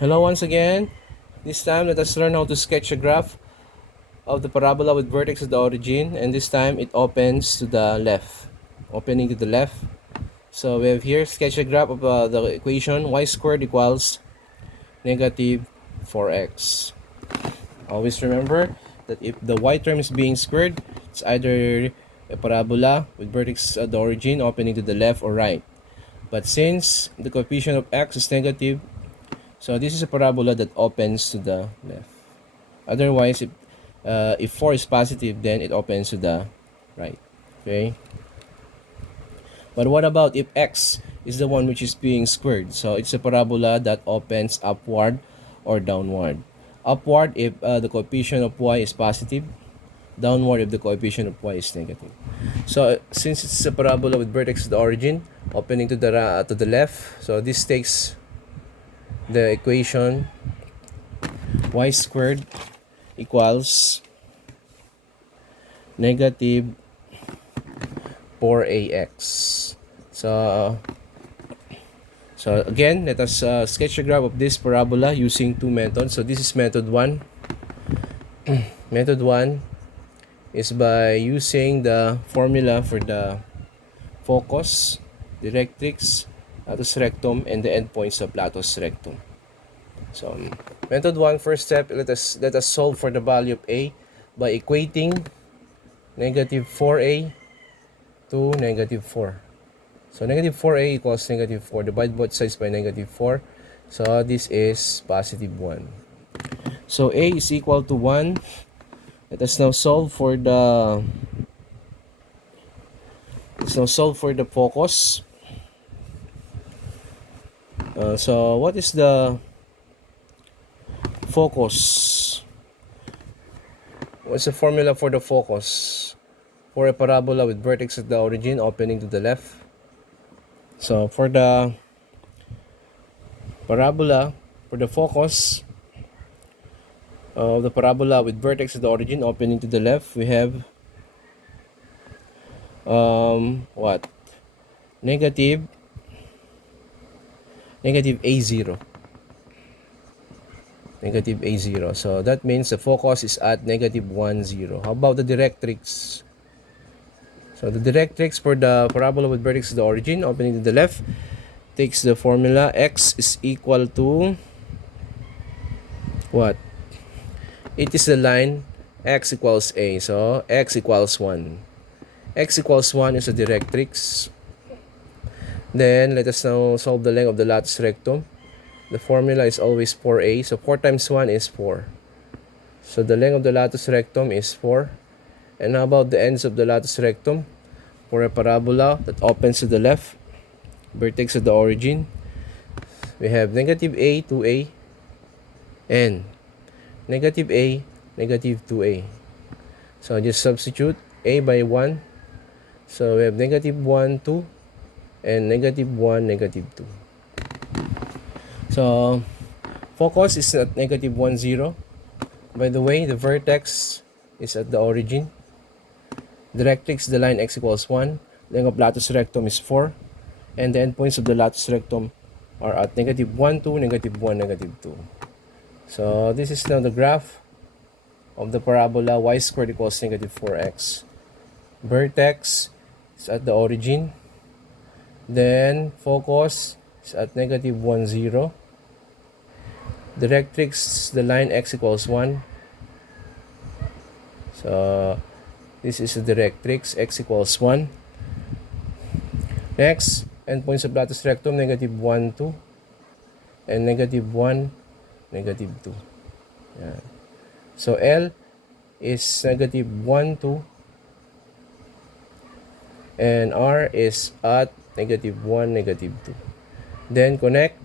Hello once again. This time let us learn how to sketch a graph of the parabola with vertex at the origin, and this time it opens to the left. Opening to the left. So we have here sketch a graph of the equation y squared equals negative 4x. Always remember that if the y term is being squared, it's either a parabola with vertex at the origin opening to the left or right. But since the coefficient of x is negative, so this is a parabola that opens to the left. Otherwise, if 4 is positive, then it opens to the right. Okay. But what about if x is the one which is being squared? So it's a parabola that opens upward or downward. Upward if the coefficient of y is positive. Downward if the coefficient of y is negative. So since it's a parabola with vertex at the origin, opening to the left, so this takes the equation y squared equals negative 4ax. So again, let us sketch a graph of this parabola using two methods. So this is method 1. Method 1 is by using the formula for the focus, directrix, latus rectum, and the endpoints of latus rectum. So method 1, first step, let us solve for the value of a by equating negative 4a to negative 4. So negative 4a equals negative 4. Divide both sides by negative 4. So this is positive 1. So a is equal to 1. Let us now solve for the focus. So what is the focus? What's the formula for the focus for a parabola with vertex at the origin opening to the left? So for the parabola, for the focus of the parabola with vertex at the origin opening to the left, we have what? Negative a0. Negative a0. So that means the focus is at negative 1, 0. How about the directrix? So the directrix for the parabola with vertex to the origin opening to the left takes the formula x is equal to what? It is the line x equals a. So x equals 1. X equals 1 is a directrix. Then let us now solve the length of the latus rectum. The formula is always 4a. So 4 times 1 is 4. So the length of the latus rectum is 4. And how about the ends of the latus rectum? For a parabola that opens to the left, vertex of the origin, we have negative a, 2a, and negative a, negative 2a. So just substitute a by 1. So we have negative 1, 2, and negative 1, negative 2. So focus is at negative 1, 0. By the way, the vertex is at the origin. Directrix, the line x equals 1. Length of latus rectum is 4. And the endpoints of the latus rectum are at negative 1, 2, negative 1, negative 2. So this is now the graph of the parabola y squared equals negative 4x. Vertex is at the origin. Then focus is at negative 1, 0. Directrix, the line x equals 1. So this is the directrix, x equals 1. Next, endpoints of latus rectum, negative 1, 2. And negative 1, negative 2. Yan. So L is negative 1, 2. And R is at negative 1, negative 2. Then connect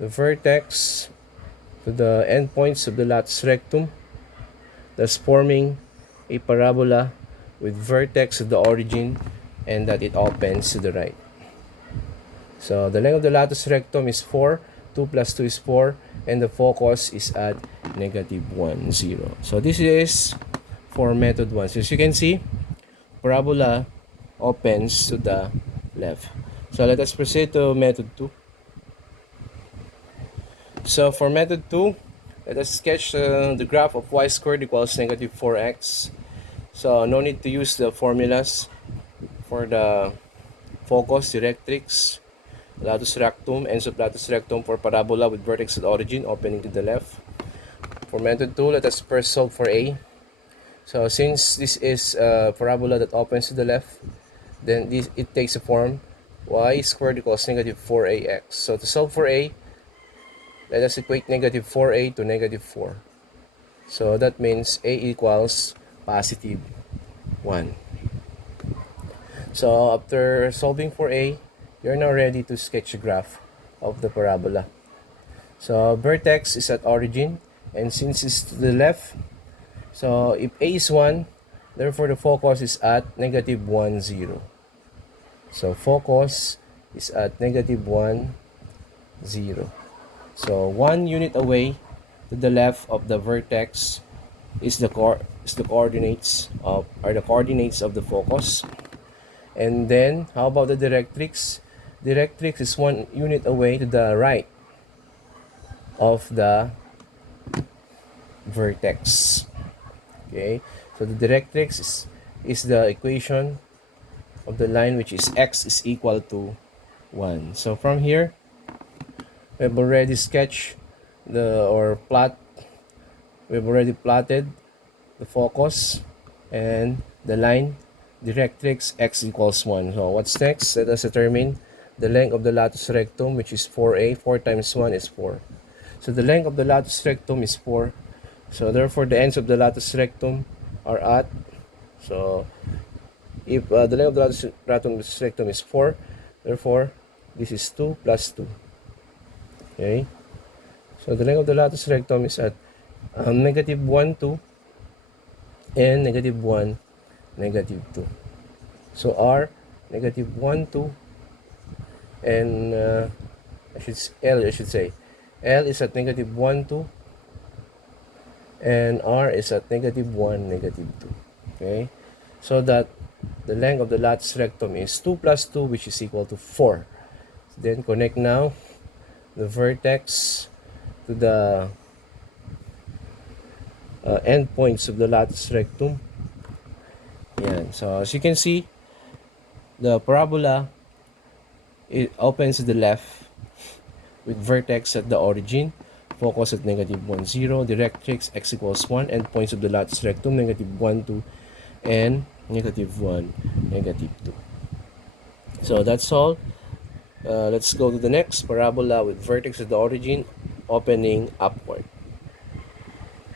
the vertex to the endpoints of the latus rectum, thus forming a parabola with vertex at the origin and that it opens to the right. So the length of the latus rectum is 4, 2 plus 2 is 4, and the focus is at negative 1, 0. So this is for method 1. So as you can see, parabola opens to the left. So let us proceed to method 2. So for method 2, let us sketch the graph of y squared equals negative 4x. So no need to use the formulas for the focus, directrix, latus rectum, ends of latus rectum for parabola with vertex at origin opening to the left. For method 2, let us first solve for a. So since this is a parabola that opens to the left, then it takes the form y squared equals negative 4ax. So to solve for a, let us equate negative 4a to negative 4. So that means a equals positive 1. So after solving for a, you're now ready to sketch a graph of the parabola. So vertex is at origin, and since it's to the left, so if a is 1, therefore the focus is at negative 1, 0. So focus is at negative 1, 0. So 1 unit away to the left of the vertex is the coordinates of the focus. And then how about the directrix? Directrix is 1 unit away to the right of the vertex. Okay, so the directrix is the equation of the line, which is x is equal to 1. So from here, we've already sketched we've already plotted the focus and the line directrix x equals 1. So what's next? Let us determine the length of the latus rectum, which is 4a. 4 times 1 is 4. So the length of the latus rectum is 4. So therefore the ends of the latus rectum are at, so if the length of the latus rectum is 4, therefore this is 2 plus 2. Okay, so the length of the latus rectum is at negative 1, 2, and negative 1, negative 2. So r negative 1, 2, and L I should say. L is at negative 1, 2, and R is at negative 1, negative 2. Okay, so that the length of the latus rectum is 2 plus 2, which is equal to 4. Then connect now the vertex to the end points of the latus rectum. Yan. So as you can see, the parabola, it opens to the left with vertex at the origin, focus at negative 1, 0, directrix x equals 1, and points of the latus rectum negative 1, 2, and negative 1, negative 2. So that's all. Let's go to the next parabola with vertex at the origin opening upward.